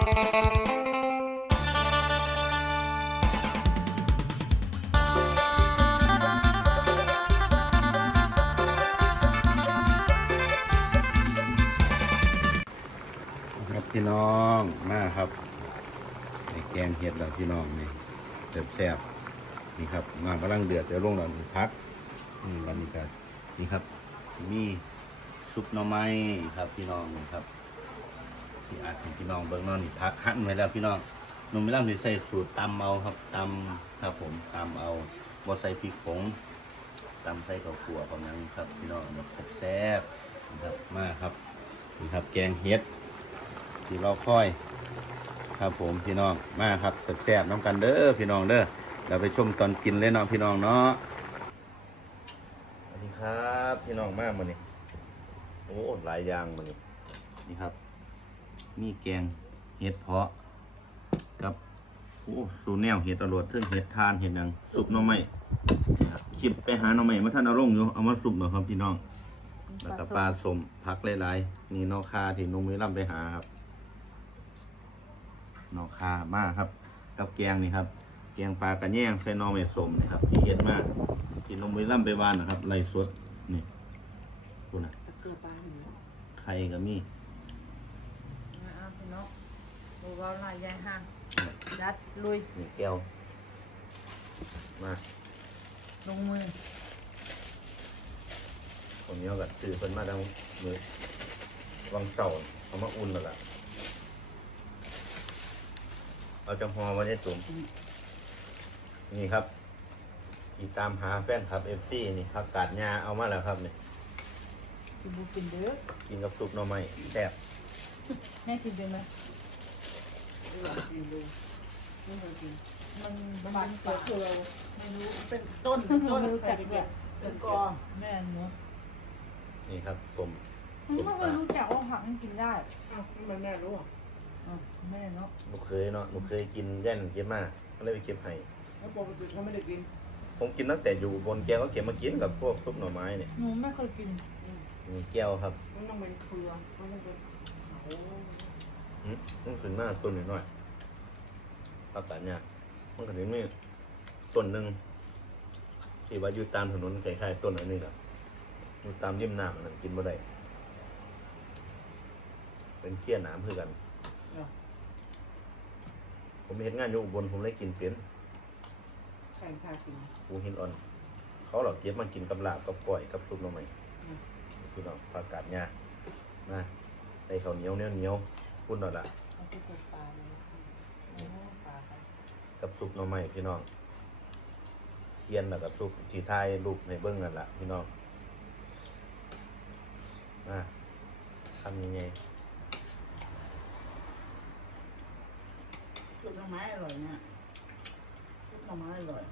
ครับพี่น้องมาครับแกงเห็ดแล้วพี่น้องนี่เดือดแซ่บนี่ครับมากำลังเดือดเดี๋ยวลงหน่อยพักนี่วันนี้ก็นี่ครับ มีซุปหน่อไม้ครับพี่น้องนี่ครับ ที่อาจเห็นพี่น้องเบิ่งนอนนี่พักหั่นไว้แล้วพี่น้องนุ่มไม่ล่ำที่ใส่สูตรตำเอาครับตำครับผมตำเอาบ่ใส่พริกผงตำใส่ข้าวคั่วประมาณนี้ครับพี่น้องแบบแซ่บๆนะครับมาครับนี่ครับแกงเห็ดที่เราค่อย ครับผมพี่น้องมาครับแซ่บๆน้ำกันเด้อพี่น้องเด้อเราไปชมตอนกินเลยเนาะพี่น้องเนาะสวัสดีครับ พี่น้องมากมานี่โอ้หลายอย่างมานี่นี่ครับ มีแกงเห็ดเพาะกับโอ้สูแนวเห็ดอรวดเทิงเห็ดทานเห็ดหยังสุกหน่อไม้นี่ครับคลิปไปหาหน่อไม้มาท่านเอาลงอยู่เอามาสุกหน่อยครับพี่น้องแล้วก็ปลาสมพักหลายๆนี่นอกคาที่นุ่มมือล่ำไปหาครับนอกคามากครับ กับแกงนี่ครับ แกงปลากระแยงใส่หนอไม่สมนี่ครับที่เห็นมากที่นมมือล่ำไปวานนะครับไรสดนี่คุณนะตะเกียบปลาหนึ่งไข่ก็มี นะเอาพี่น้อง ดูว่าลายใหญ่ห้างดัดลุยนี่แก้ว มาลงมือคนนี้ก็ซื้อเพิ่นมาดังมือวังเสาร์เอามาอุ่นแล้วล่ะเอาจังหอมาได้ตุ่มนี่ครับที่ตามหาแฟนครับเอฟซีนี่ผักกาดหญ้าเอามาแล้วครับนี่กินบุกินเด้อกินกับซุปหน่อไม้แซ่บแม่กินเป็นไหม ไม่เคยกินมันมันเป็นเกลือไม่รู้เป็นต้นต้นใครจักไปเนี่เก็ยบเป็นกอแม่เนาะนี่ครับสมสมไม่ปลารู้จักว่าผักมันกินได้อ้าวทำไมแม่รู้อะแม่เนาะหนูเคยเนาะหนูเคยกินแย่นเก็บมาก็เลยไปเก็บให้แล้วปกติเขาไม่ได้กิน ผมกินตั้งแต่อยู่บนแก้วก็เก็บมากินกับพวกซุปหน่อไม้เนี่ยหนูไม่เคยกินมีแก้วครับมันต้องเป็นเครือมันต้องเป็นเขา มมันขึ้นมาต้นหน่อยๆผักกาดเนี่ยมันก็ถึงมีต้นหนึ่งที่ว่าอยู่ตามถนนคล้ายๆต้นอันนี้ครับอยู่ตามริมน้ำอันนั้นกินบ่ได้เป็นเกี้ยหนามคือกันเนาะผมเห็นงานอยู่อุบลผมเลยกินเป็นใช่ค่ะกินปูหินอ่อน เขาหลอกเก็บมากินกับลาบกับก้อยกับซุปหน่อไม้อืมพี่น้องผักกาดเนี่ยนะใส่ข้าวเหนียวเหนียวเหนียว พุ่นหน่อยละเขาไปตกปลาเลยโอ้ปลาไปกับซุปหน่อไม้พี่น้องเทียนแล้วกับซุปที่ทายรูปในเบิ้องนั่นแหละพี่น้องนะทำยังไงซุปหน่อไม้อร่อยเนี่ยซุปหน่อไม้อร่อย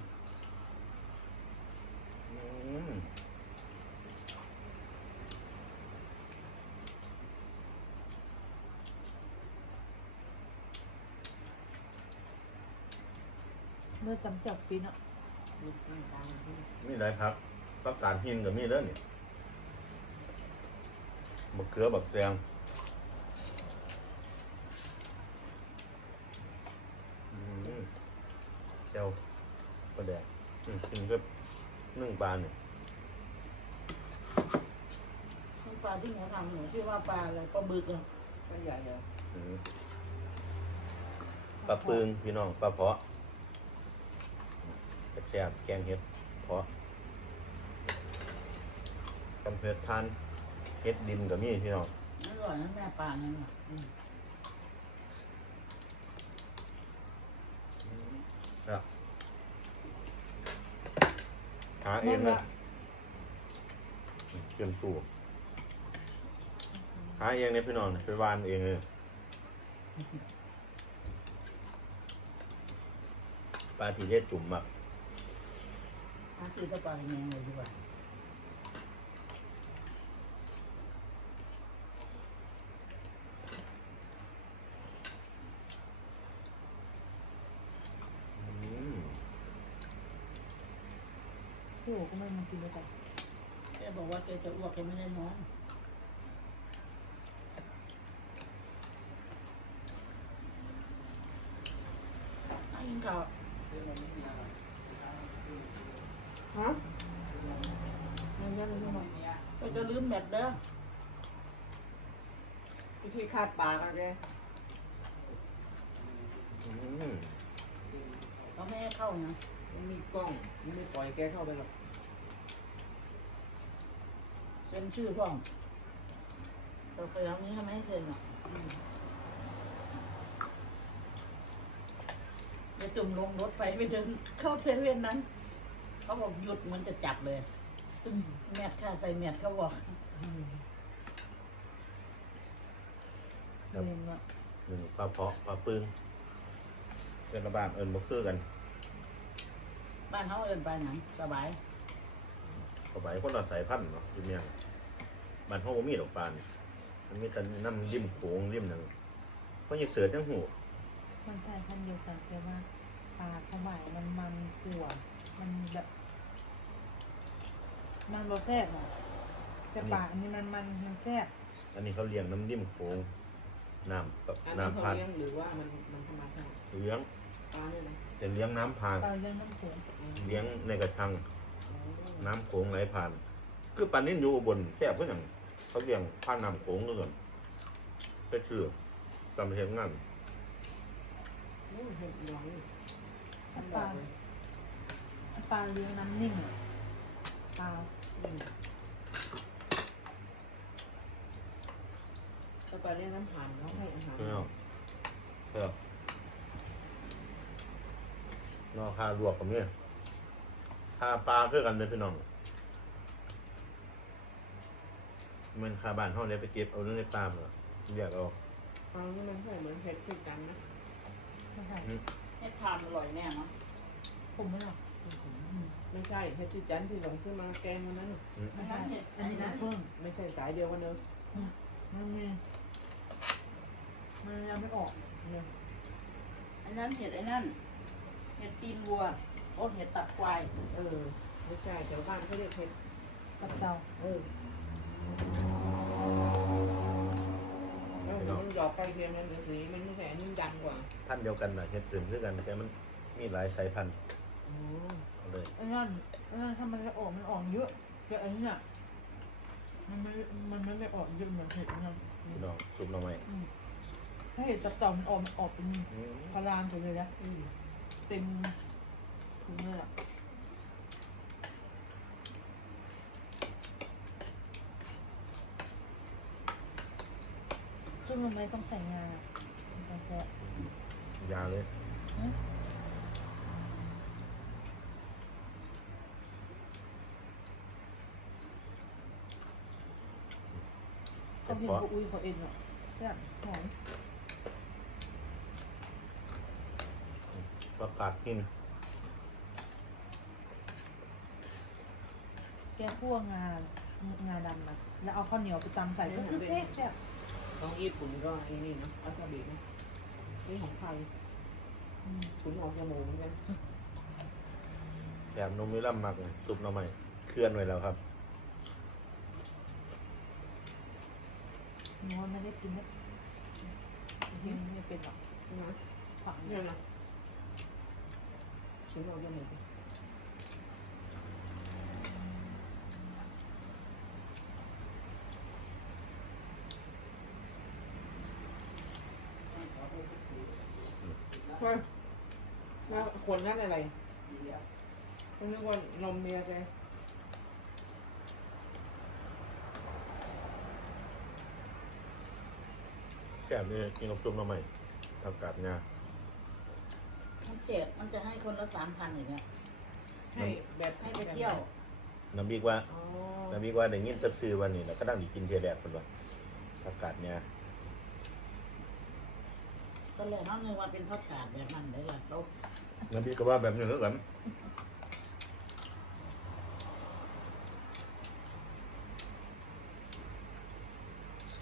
อืม มื่อจำจับปีเนาะลูกไม่ตามที่นี่ไรครับผักกาดหินกับมีเด้อนี่มะเขือบักแตงอืมเจ้าประแดกอืมกินก็นึ่งปลาเนี่ยซุปปลาที่หนูทำหนูชื่อว่าปลาอะไรปลาบึกเหรอปลาใหญ่เหรออืมปลาปึงพี่น้องปลาเพาะ แซ่บๆแกงเห็ดเพาะกำเพ็ดทานเห็ดดินกับมีพี่น้องอร่อยนะแม่ปลานั่นน่ะอืมนะหาเองนะเตรียมตัวหาเองเนี่ยพี่น้องไปวานเองเลยปลาทีเด็ดจุ่มอะ หาซื้อตะปลาแมงเลยดีกว่าอืมพี่โอก็ไม่มากินด้วยกันแกบอกว่าแกจะอ้วกแกไม่ได้นอนอกินข้าว ฮะยังยังไม่มาก็จะลืมแบตเด้อวิธีคาดปากอะแกอืมเราไม่ให้เข้านะมันมีกล้องมันไม่ปล่อยแกเข้าไปหรอกเซ็นชื่อพ่อมเราไปเอานี้ทำไมให้เซ็นอะจะจุ่มลงรถไปไปเดินเข้าเซเว่นนั้น เขาบอกหยุดเหมันจะจับเลยแมทค่ะใส่แมทเขาบอกครับเองอะหนึ่งปลาเพาะปลาปึงเป็นระบาดเอิญบ่คือกันบ้านเขาเอินไปหนังสบายสมัยคนเราสายพันธุ์เนาะอยู่เมียงบ้านเฮาบ่มีดอกปลานี่มันมีแต่น้ำริมโขงริมหยังเพราะยังเสือจังหูมันใช่พันธุ์เดียวกันแต่ว่าปลาสมัยมันมันกลัวมันแบบ มันรสแซ่บอะแต่ปลาอันนี้มันมันมันแซ่บอันนี้เขาเลี้ยงน้ำริมโขงน้ำกับอันนี้น้ำเขาผ่านเลี้ยงหรือว่ามันมันธรรมชาติเลี้ยงปลาเนี่ยนะแต่เลี้ยงน้ำผ่าน ปลาเรื่องน้ำโขงเลี้ยงในกระชัง น้ำโขงไหลผ่าน คือปลานิ่นอยู่อุบนแซ่บเพื่ออย่างเขาเลี้ยงผ่านน้ำโขงก็ก่อนก็ชื่อตำเห็นงานโอ้ยเห็ดหยองอันปลาอันปลาเลี้ยงน้ำนิ่งอะ ปลาถ้าปลาเลี้ยงน้ำผ่านเขาให้อาหารเพื่อเพื่อนอกคาลวกกับเนี่ยคาปลาคือกันเลยพี่น้องมันคาบ้านห้องเนี้ยไปเก็บเอาเรื่องในปลาเหรอเรียกเอาฟังนี่มันใช่เหมือนเห็ดคือกันนะไม่ใช่ให้ทานอร่อยแน่เนาะผมไม่หรอก ไม่ใช่เห็ดที่จันทร์ที่หลงซื้อมาแกงวันนั้นน่ะไม่ใช่อันนี้น้ำเพิ่งไม่ใช่สายเดียวกันเนอะมันมีมันยังไม่ออกเนี่ยอันนั้นเห็ดไอ้นั่นเห็ดตีนวัว โอ้เห็ดตับควายเออไม่ใช่แต่บ้านเขาเรียกเห็ดกับเตาเออแล้วมันหยอกไปเพียงมันสีมันไม่ใช่อันนี้มันดังกว่า พันธุ์เดียวกันนะเห็ดอื่นคือกันแต่มันมีหลายสายพันธุ์อ๋อ เอาเลยอันนั้นอันนั้นถ้ามันจะออกมันออกเยอะแต่อันนี้อะมันไม่มันไม่ได้ออกเยอะเหมือนเห็ดนะพี่น้องซุปหน่อไม้ถ้าเห็ดตับเต่ามันออกมันออกเป็นอืมพลานไปเลยนะอืมเต็มถุงเลยอะซึ่งมันไม่ต้องใส่งาอะมันจะแซ่บยาวเลย เขาเห็นกูอุ้ยเขาเองอะแซ่บหอมประกาศกิน แกคั่วงางาดำมาแล้วเอาข้าวเหนียวไปตำใส่ก็คือแซ่บแซ่บของญี่ปุ่นก็ไอ้นี่นะอัลฟาเบตนะนี่ของไทยอืมฉุนออกจมูกเหมือนกันแถมนมมิลล่ำมักเลยซุปหน่อไม้เคลื่อนไว้แล้วครับ หนูว่าไม่ได้กินนะกินไม่เป็นหรอกนะฝังเนี่ยนะฉุนออกจมูกว่าว่าคนนั้นอะไรต้องเรียกว่านมเมียแก แซ่บเลยกินกับซุปหน่อไม้ประกาศงามันเจ็ดมันจะให้คนละสามพันอย่างเงี้ยให้แบบให้ไปเที่ยวน้ำบิ๊กว่าอ๋อน้ำบิ๊กว่าได้ยินแตะซื้อวันนี้แล้วก็ดังไดีกินเทียแดกคนว่าประกาศงาก็เลยน้องนึกว่าเป็นข้าวสารแบบนั้นได้ละเราน้ำบิ๊กก็ว่าแบบนี้แล้วกัน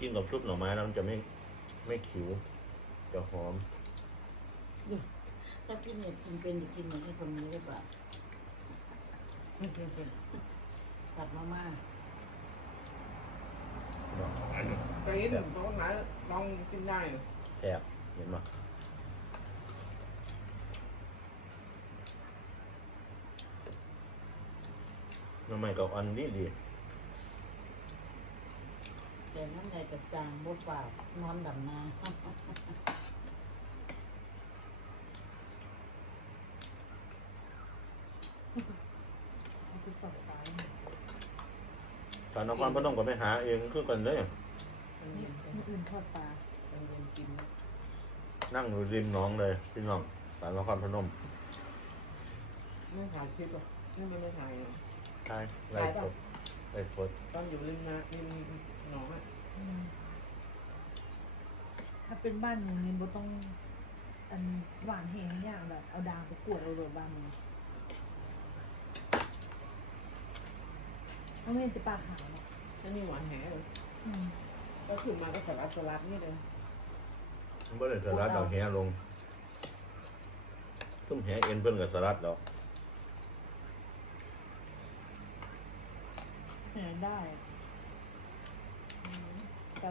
กินกับซุปหน่อไม้แล้วมันจะไม่ ไม่ขิวจะหอม ถ้ากินเนี่ยกินเป็นจะกินเหมือนไอ้คนนี้หรือเปล่าผัดมาม่าเนาะแต่นี้ถึงตรงไหนลองกินได้เสียบเห็นไหมน้ำใหม่ก็อันนี้ดี แต่น้ำในกระซังบ่ฝากนอนดำนามันจะจับปลาตอนนครพนมก็ไปหาเองคือกันเลยนี่มันอื่นทอดปลาเรียนกินนั่งอยู่ริมหน้องเลยพี่น้องตอนนครพนมไม่ถ่ายคลิปหรอกนี่มันไม่ถ่ายหรอกใช่ไล่สดไล่สดตอนอยู่ริมนาริม หนองอะอืมถ้าเป็นบ้านหนูนี่บ่ต้อง อันหวานแห้งอย่างแบบเอาดางไปกวดเอาเลยบ้านมึงน้องเมย์จะปลาขาวเนาะแล้วนี่หวานแหเลยอืมก็ขึ้นมาก็สลัดสลัดนี่เลยเมื่อไหร่สลัดเราแหลงตุ้มแหเอ็นเพิ่นกับสลัดดอกเห็นได้อะอืมต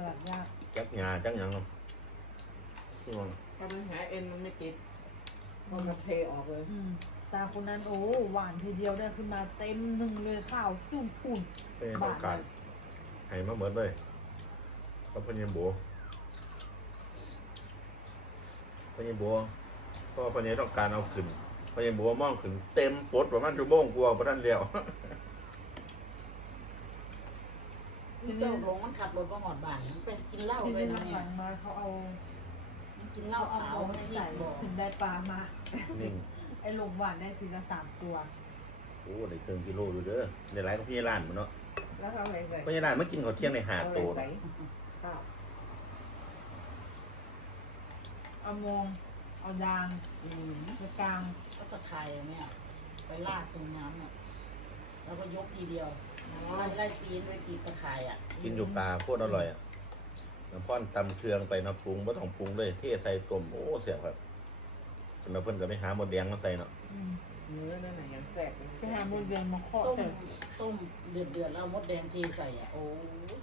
ลาดยากจักหยาจักหยังเนาะพี่น้องถ้ามันแหเอ็นมันไม่ติดพอมันเทออกเลยอืมตาคนนั้นโอ้หวานทีเดียวได้ขึ้นมาเต็มหนึ่งเลยข้าวจุ่มปุ่นเป็นต้องการให้มาเบิดเลยก็พญบัวพญบัวก็พญต้องการเอาขึ้นพญบัวมองขึ้นเต็มปดประมาณชั่วโมงกว่าพระท่านเลี้ยว เจ้าหลงมันขับรถมาหอดบ้านมันเป็นกินเหล้าที่ด้วยนี่นะหเนี่ลัยงๆมาเขาเอามันกินเหล้าเอาขาวเอาไม่ไม่ใส่ใส่บอกถึงได้ปลามานิ่งไอ้ลงหวานได้ทีละสามตัว โอ้ได้เครื่องกิโลอยู่เด้อในหลายของพี่ร้านมันเนาะแล้วเขาอะไรใส่พี่ร้านเมื่อกินข้าวเที่ยงในหาเอาดอะไรโตใส่ข้าวเอามง เอายางอืมไปกลางก็ตะไคร้เนี่ยไปลากตรงน้ำเนี่ยแล้วก็ยกทีเดียว ไล่ไล่ตีนไปตีตะไคร้อะกินอยู่ปลาโคตรอร่อยอะน้ำพ่อนตำเครื่องไปน้ำปรุงบ่ต้องปรุงเลยเทใส่ต้มโอ้เสียบครับแล้วเพิ่นก็ไปหาหมดแดงมาใส่เนาะอืมเนื้อนั่นน่ะยังแซ่บเลยไปหาโมเดลมาเคาะต้มแต่ต้มเดือดเดือดๆแล้วเอามดแดงทีใส่อะโอ้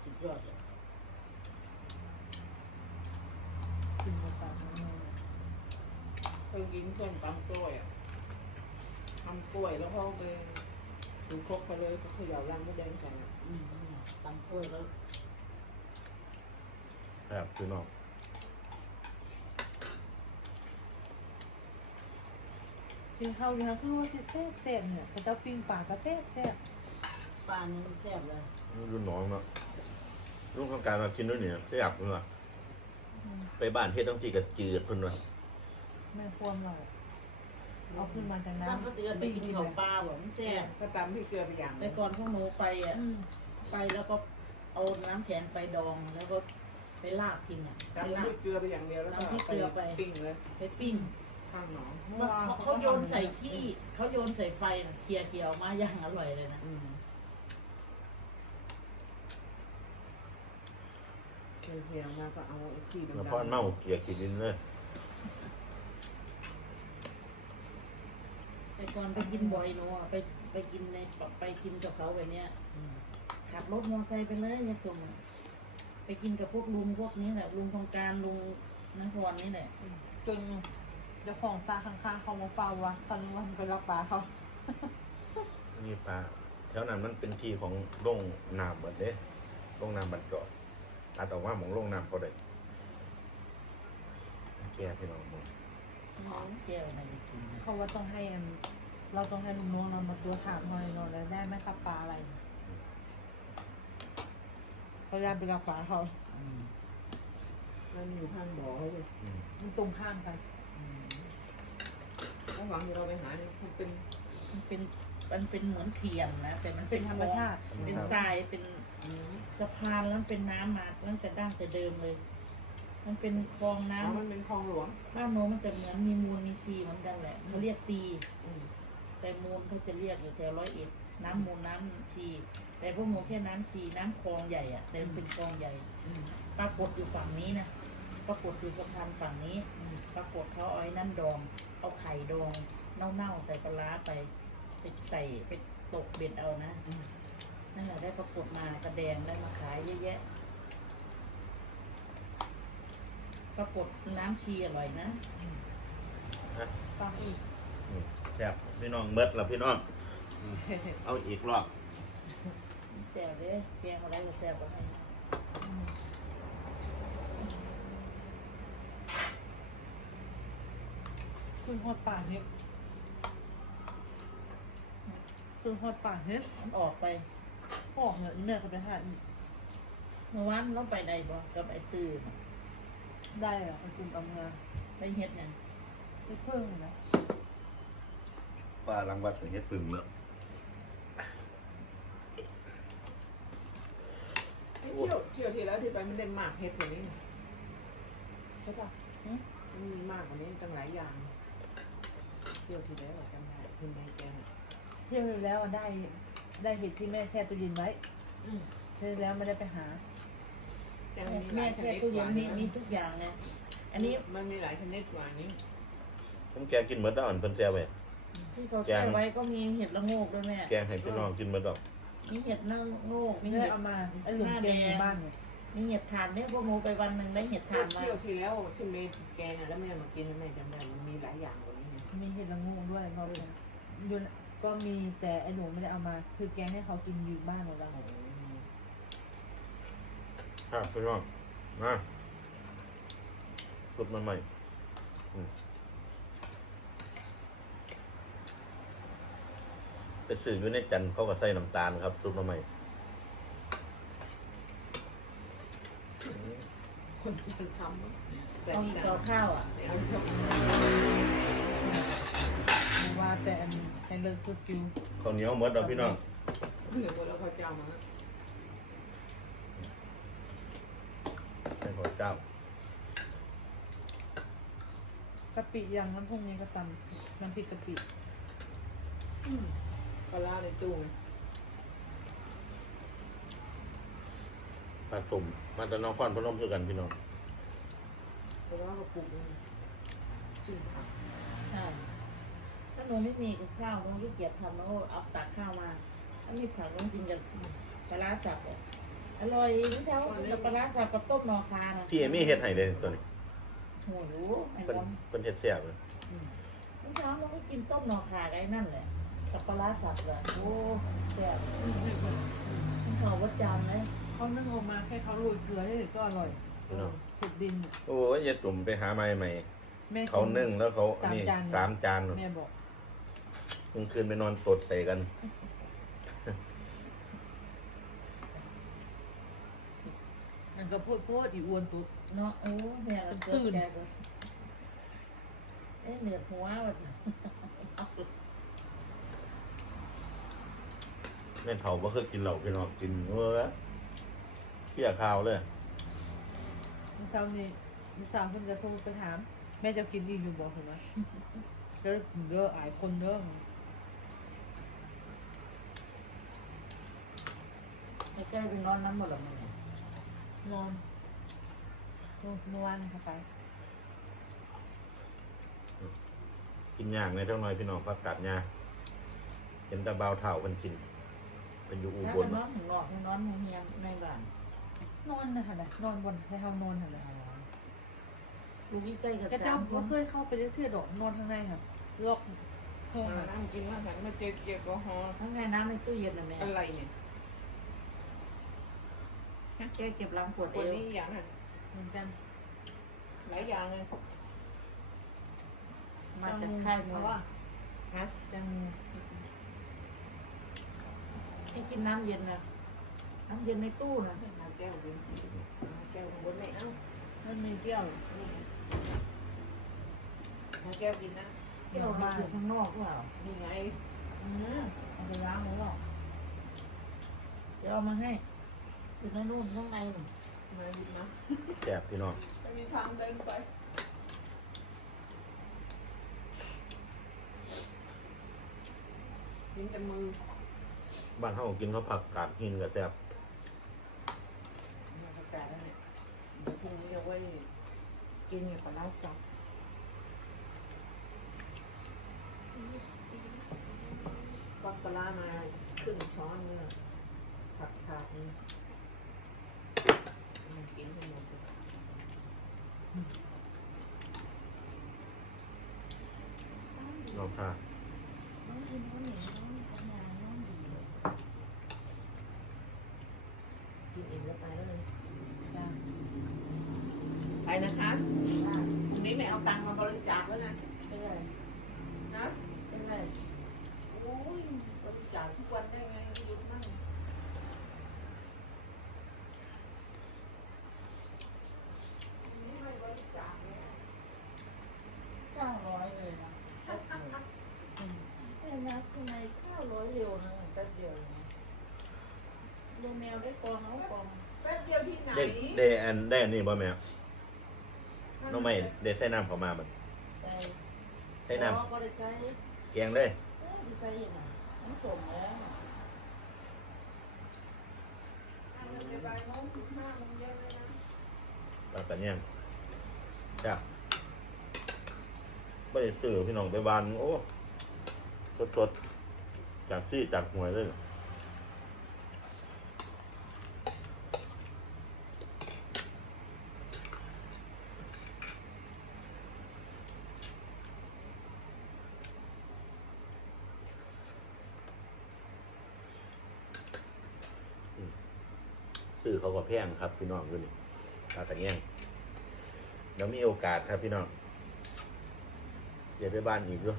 สุดยอดเลยกินกับปลาทั้งนั้นเลยเคยกินเครื่องตำกล้วยอะทำกล้วยแล้วเขาไป ดูครกไปเลยก็เขย่ารังไม่แดงใส่อะอืมตำกล้วยแล้วครับคือน้องกินข้าวเยอะคือว่าสิแซ่บแซ่บเนี่ยพระเจ้าปิ้งปลาก็แซ่บแซ่บปลานี่มันแซ่บเลยรุ่นน้องเนาะลุงต้องการมากินด้วยเนี่ยเสียบเพิ่นว่าอืมไปบ้านเฮ็ดทั้งที่ก็จืดเพิ่นว่าแม่ควรเรา เอาขึ้นมาจากน้ำท่านก็เตือนไปกินของปลาบอกมันแซ่บก็ตำพี่เกลือไปอย่างแต่ก่อนพวกหนูไปอะอืมไปแล้วก็เอาน้ำแข็งไปดองแล้วก็ไปลากกินอะไปตำลาพี่กเกลือไปอย่างเดียวแล้วก็ตำพริกเกลือไป ปิ้งเลยไปปิ้งข้างหนองเขาเขาโยนใส่ขี้เขาโยนใส่ไฟน่ะเคลียร์เคียวมาย่างอร่อยเลยนะอืมเคยเทียมมาก็เอาไอ้ขี้ดำๆ แล้วพ่อเมาเกลียกินดินเลย แต่ก่อนไปกินบ่อยหนูอะไปไปกินในไปกินกับเขาไปเนี้ยอืมขับรถมอเตอร์ไซค์ไปเลยยายตุ่มไปกินกับพวกลุงพวกนี้แหละลุงทองการลุงนันทรนี่แหละจนเจ้าของตาข้างๆเขามาเฝ้าวะตอนนี้วันไปรับปลาเขานี่ปลาแถวนั้นมันเป็นที่ของโรงน้ำเบิดเด้โรงน้ำบัดเจาะตัดออกมาของโรงน้ำเขาได้แก่พี่น้องหมด น้องแก้วอะไรไปกินนะเขาว่าต้องให้อันเราต้องให้ลุงน้องเรามาตัวถามหน่อยหน่อยแล้วได้ไหมครับปลาอะไรเขาอยากไปรับปลาเขา อืมแล้วมีอยู่ข้างบ่อเขาเลยอืมมันตรงข้ามกันอืมระหว่างที่เราไปหาเนี่ยมันเป็นมันเป็นมันเป็นเหมือนเทียนนะ แต่มันเป็นธรรมชาติ เป็นทรายเป็นสะพานแล้วมันเป็นน้ำมาตั้งแต่ดั้งแต่เดิมเลย มันเป็นคลองน้ำอ๋อมันเป็นคลองหลวงบ้านโน้นมันจะเหมือนมีมูลมีซีเหมือนกันแหละเขาเรียกซีอืมแต่มูลเขาจะเรียกอยู่แถวร้อยเอ็ดน้ำมูลน้ำชี แต่พวกหมูแค่น้ำชีน้ำคลองใหญ่อะแต่มันเป็นคลองใหญ่อืมปรากฏอยู่ฝั่งนี้นะปรากฏอยู่สะพานฝั่งนี้ปรากฏเขาเอาไอ้นั่นดอง เอาไข่ดองเน่าๆใส่ปลาร้าไปไปใส่ไปตกเบ็ดเอานะอืมนั่นแหละได้ปรากฏมากระแดงได้มาขายเยอะแยะ ปรากฏน้ำชีอร่อยนะปลาอีกอืมแซ่บพี่น้องเบิดแล้วพี่น้อง เอาอีกรอบแซ่บเลยแกงอะไรก็แซ่บกว่าให้คือฮอดป่าเฮ็ดคือฮอดป่าเฮ็ดมันออกไป ออกเนี่ยอีแม่เขาไปหาอีกเมื่อวานเราไปใดบ่กับไอ้ตื่น ได้อะไอ้กลุ่มอำงานไปเฮ็ดนั่นไปเพิ่งนะป้าลังวัดเฮ็ดปึงแล้วที่เที่ยวเที่ยวที่แล้วที่ไปไม่ได้มากเฮ็ดกว่านี้นะใช่ปะหึมันมีมากกว่านี้ตั้งหลายอย่าง เที่ยวที่แล้วอะจำได้ที่แม่แกงอะเที่ยวที่แล้วอะได้ ได้เห็ดที่แม่แช่ตู้เย็นไว้อืมเที่ยวที่แล้วไม่ได้ไปหา แต่มันมีหแม่ลายชแช่นิดตู้กเย็ว่านมีนี้มีทุกอย่างไงอันนี้มันมีหลายชนิดกว่านี้ผมแกงกินหมดดอกอันเพิ่นแซ่บไว้ที่เขาแช่ไว้ก็มีเห็ดละโงกด้วยแม่แกงให้พี่น้องกินหมดดอกมีเห็ดละโงกมีไม่ได้เห็ด เอามาไอ้หลุมแกงอยู่บ้านเนี่ยมีเห็ดทานเนี่ยพวกหนูไปวันหนึ่งได้เห็ดทานมาเที่ยวที่แล้วที่แม่แกงอะแล้วแม่มากินแล้วแม่จำได้มันมีหลายอย่างกว่านี้ไงมีเห็ดละโงูด้วยเพราะว่ายุนก็มีแต่ไอ้หนูไม่ได้เอามา คือแกงให้เขากินอยู่บ้านของเรา ครับพี่น้องมาสุดมาใหม่อืมไปซื้ออยู่ในจันทร์เขาก็ใส่น้ำตาลครับสุดมาใหม่คนจะทำแต่ต้องนี่นะต่อข้าวอะหนูว่าแต่อันไอ้เลิกคือฟิวข้าวเหนียวหมดดอกพี่น้องเดี๋ยวเราเขาจะเอามา ให้ ขอเจ้ากะปิอย่างน้ำพวกนี้ก็ตำน้ำพริกกะปิปลาร้าในตู้ไงปลาตุ่มมาจากน้องฟ้อนพนมคือกันพี่น้องปลาร้าก็ปลูกเองจริงค่ะใช่ถ้าหนูไม่มีกับข้าวหนูขี้เกียจทำแล้วก็เอาตักข้าวมา ถ้ามีผักหนูกินกับปลาร้าสับอะ อร่อยเมื่อเช้ากินกับปลาร้าสับกับต้มนอคานะพี่เอมี่เฮ็ดให้เลยตัวนี้โอ้โหไอ้เป็นบอมเป็นเฮ็ดแซ่บเลยเมื่อเช้าเราก็กินต้มนอคากับไอ้นั่นแหละกับปลาร้าสับเลยโอ้แซ่บมันเขาวัดจำเลยเขานึ่งออกมาแค่เขาโรยเกลือได้ก็อร่อยพี่น้องเผ็ดดินเนี่ยโอ้ยยายตุ่มไปหาไม้ใหม่แม่กิเขานึ่งแล้วเขาอันนี้สามจานสามจานแม่บอกกลางคืนไปนอนตดใส่กัน มันก็พูดพูดอีอ้วนตุ๊ดเนาะโอ้แม่ก็เกิตื่ดนแกเลยเอ๊ะเหนือหัวว่ะแม่เฒ่าบ่เคยกินเหล้าพี่น้องกินเออเขี้ยข้าวเลยเมื่อเช้านี้เมื่อเช้าเพิ่นจะโทรไปถาม แม่จะกินอีกอยู่บอกเห็นไหมเด้อเด้ออายคนเด้อไอ้แก้วไปนอนน้ำหมดหรอมึง นอนเมื่อวานเขาไปกินย่างในเจ้าน้อยพี่น้องพักกัดยาเห็นแตะเบาวเฒ่าเพิ่นกินเป็นอยู่อูถ้าบไปนนอนถึงนอนนอนเฮียนในบ้านนอนนะคะนะนอนบนให้เขานอนค่ะนะอยู่ใกล้ๆกับกระเจ้าสามคก็นเคยเข้าไปเรื่อยๆดอกนอนข้างในค่ะล็อกห้องมาค่ะนั่งกินอาหารมาเจอเกียร์แอลกอฮอล์ทั้งไงน้ำในตู้เย็นนะแม่อะไรเนี่ย แก้เก็บล้างปวดเอวันวนี้อย่างอะเหมือนกันหลายอย่างเลยมาจากค่ายมเพวราะยว่าฮะจังให้กินน้ำเย็นนะน้ำเย็นในตู้นะน้ำแก้วกินน้ำแก้วบนไม่เอามันมีเกี้ยวนี่น้ำแก้วกินนะเที่ยวมาอยู่ข้างนอกหรือเปล่านี่ไงอืมเอาไปล้างแล้วหรอกเดี๋ยวเอามาให้ อยู่ในนู่นข้างในนู่นมาหยิบมาแซ่บพี่น้องไม่มีทางเดินไปกินแต่มือบ้านเฮากินข้าวผักกาดหินก็แซ่บเนี่ยประกาศแล้วเนี่ยเดี๋ยวพรุ่งนี้เอาไว้กินกับปลาร้าสับฟักปลาร้ามาครึ่งช้อนเนี่ยผักขาดนี่อืม กินให้หมดเลยน้องค่ะน้องกินข้าวเหนียวน้องทำงานน้องดีเลยจะไปแล้วเลยจ้าไปนะคะพรุ่งนี้ไม่เอาตังค์มาบริจาคแล้วนะเป็นไรนะเป็นไรโอ้ยบริจาคทุกวันได้ไงหยุดนั่งพรุ่งนี้ไม่บริจาคแล้ว เก้าร้อยเลยนะแต่นะทำไมเก้าร้อยเร็วนะแป๊บเดียวนะดูแม วได้กองเอากองแป๊บเดียวที่ไหนได้ได้อันได้อันนี้บ่แม่น้องไม่ได้ใส่น้ำเข้ามามันใส่ใส่น้อ๋อก็ได้ใส่ำแกงเลยเอ้ยได้ใส่ยังไงน้ำสมแล้วบ่ายโมงถึงห้าโมงเย็นเลยนะปลากันย่างจ้าไม่ได้ซื้อพี่น้องไปวานโอ้สดๆจากซี่จากหวยเลย ซื้อเขาก็แพงครับพี่น้องดูนี่ปลากระเนียงเดี๋ยวมีโอกาสครับพี่น้องเดี๋ยวไปบ้านอีกด้วย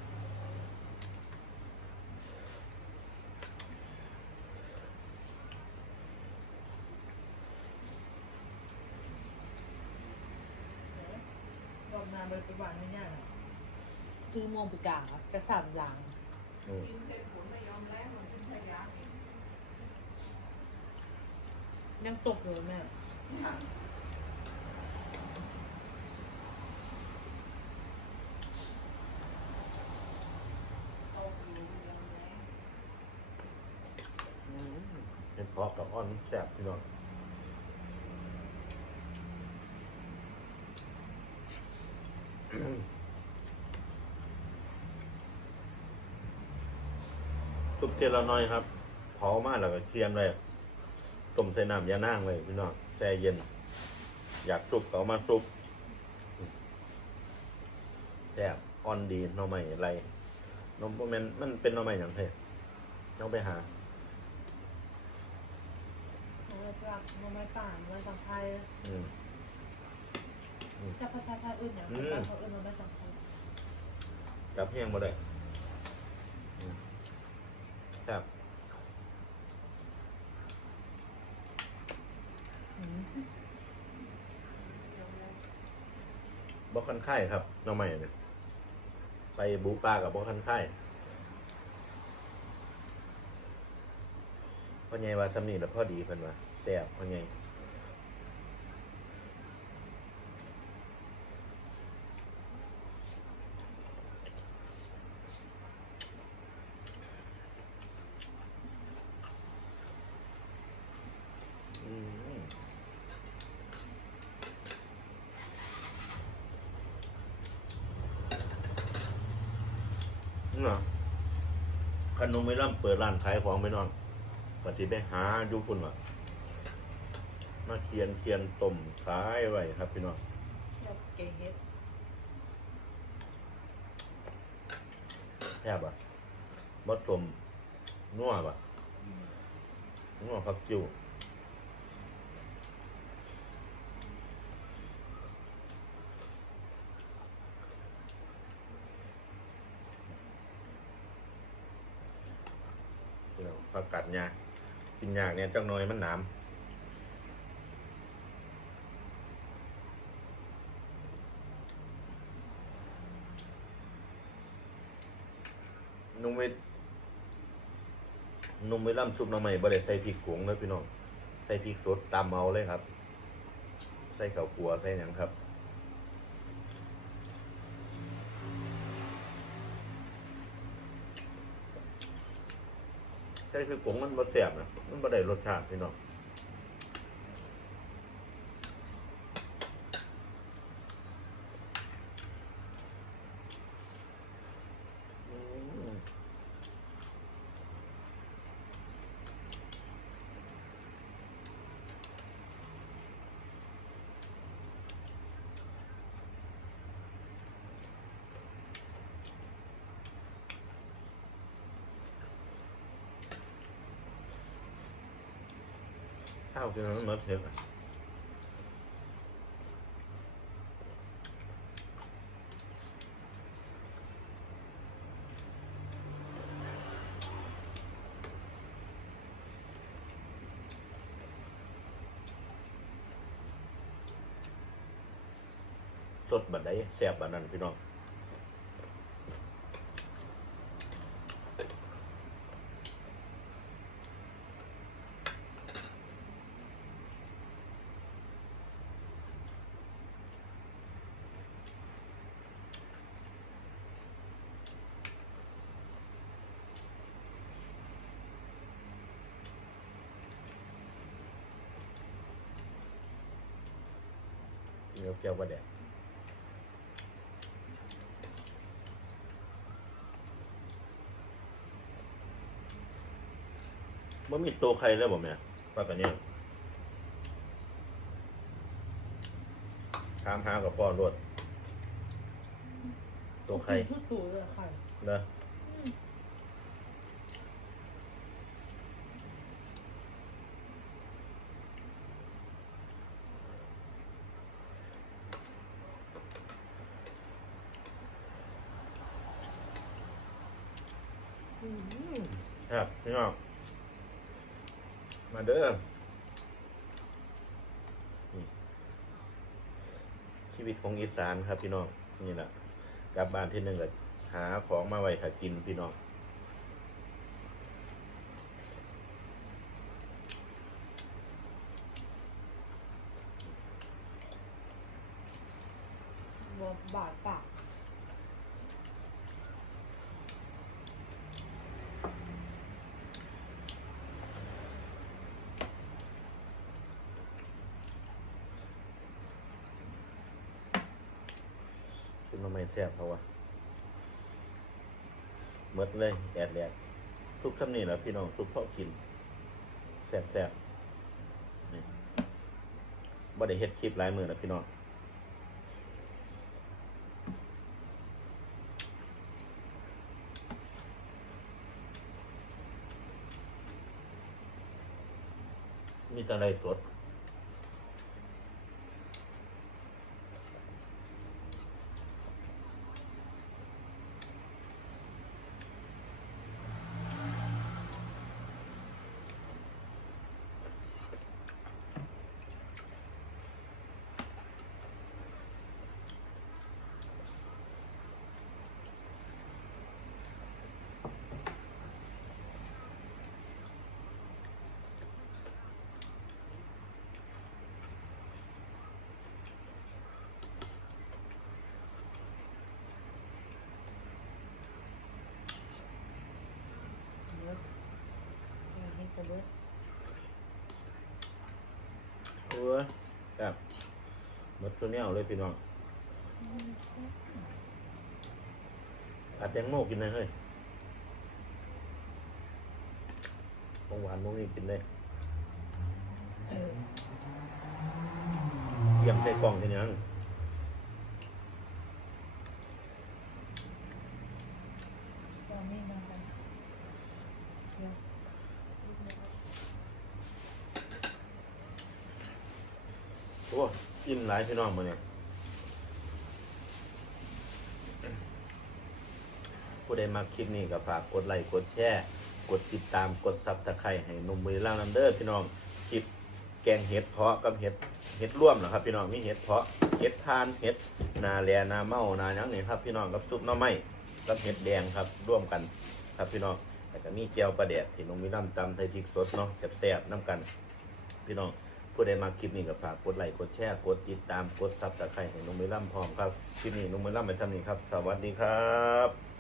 รอบหน้าไปไปหวานไม่ยากอะซื้อม่วงปีกาครับกระสามหลัง อืม กินเสร็จผลไม่ยอมแล้วมันเป็นขยะอีก ยังตกเลยแม่เอาอยู่ยอมแล้วเห็นพอกับอ้อนแซ่บพี่น้องซุปเทียนละน้อยครับเผามากแล้วก็เคียนไว้ ต้มใส่น้ำยานั่งไว้พี่น้องแช่เย็น อยากซุปก็เอามาซุปแซ่บอ่อนดีหน่อไม้ไรนมมันมันเป็นหน่อไม้อย่างเท่ต้องไปหาโอ้ยปลาโนไม้ป่านโนไม้สังไทยอืมจะภาษาไทยอื่นอย่างอืมภาษาเขาอื่นโนไม้สังไทยจับแห้งมาได้อืมครับ อืม บอคันไข่ครับน้องใหม่เนี่ยไปบูปลากับบอคันไข่พ่อใหญ่ว่าสำนีแล้วพ่อดีเพิ่นว่าแซ่บพ่อใหญ่อืม เนาะ ขนมไม่ร่ำเปิดร้านขายของไม่นอนปฏิไปหาดูคุณว่ะมาเคียนเคียนต้มขายไว้ครับพี่น้องแล้วเก่งเฮ็ดแทบอะบดสมนัวป่ะนัวผักจิ๋วพี่น้อง ผักกัดยากกินยากเนี่ยจักหน่อยมันหนามนุ่มเวทนุ่มเวทล่ำซุปน้ำใหม่บริใส่พริกผงเลยพี่น้อง ใส่พริกสดตามเอาเลยครับ ใส่ข้าวขัวใส่หยังครับ ใส่คือกผงมันบ่แซ่บนะมันบ่ได้รสชาติพี่น้องอืม ข้าวกินแล้วมันเผ็ดอะสดบัดใดแซ่บบัดนั้นพี่น้อง เกี๊ยวเกี๊ยวปลาแดกมันมีตัวใครแล้วบ่แม่ปลากันเนี่ยถามหากับพ่อรวดตัวใครทุกตัวเลยค่ะเนอะครับพี่น้องมา เด้อชีวิตของอีสานครับพี่น้องนี่แหละกลับบ้านที่หนึ่งก็หาของมาไว้ถ้ากินพี่น้องบอบบาดปาก ชุดมาไม่แซ่บเขาวะเมดเลยแอดแลดซุปคำนี้แหละพี่น้องซุปพ่อกินแซ่บแซ่บนี่บ่ได้เฮ็ดคลิปหลายมือแล้วพี่น้องมีแต่อะไรสด เนื้อ เฮ็ดกระเบิดเออครับหมดตัวเนี้ยเลยพี่น้องอาแตงโมกินได้เฮ้ยของหวานพวกนี้กินได้เยี่ยมใส่กล่องทีนี้ยังตอนนี้มันกันเดี๋ยว โอ้กินหลายพี่น้องมาเนี่ยผู้ใดมาคลิปนี้ก็ฝากกดไลค์กดแชร์กดติดตามกดซับตะไครให้หนุ่มมือล่างนันเดอร์พี่น้องคลิปแกงเห็ดเพาะกับเห็ดเห็ดร่วมนะครับ พี่น้องมีเห็ดเพาะเห็ดทานเห็ดนาแลนาเมานาหยังนี่ครับ พี่น้องกับซุปน้ำไม้กับเห็ดแดงครับร่วมกันครับพี่น้องแต่ก็มีเจียวปลาแดดที่น้องมีน้ำตำไทยพริกสดเนาะแซ่บๆน้ำกัน พี่น้อง ผู้ใดมาคลิปนี้ก็ฝากกดไลค์กดแชร์กดติดตามกดซับสไครต์ให้น้องมือล่ำพร้อมครับคลิปนี้น้องมือล่ำไปทำนี้ครับ สวัสดีครับ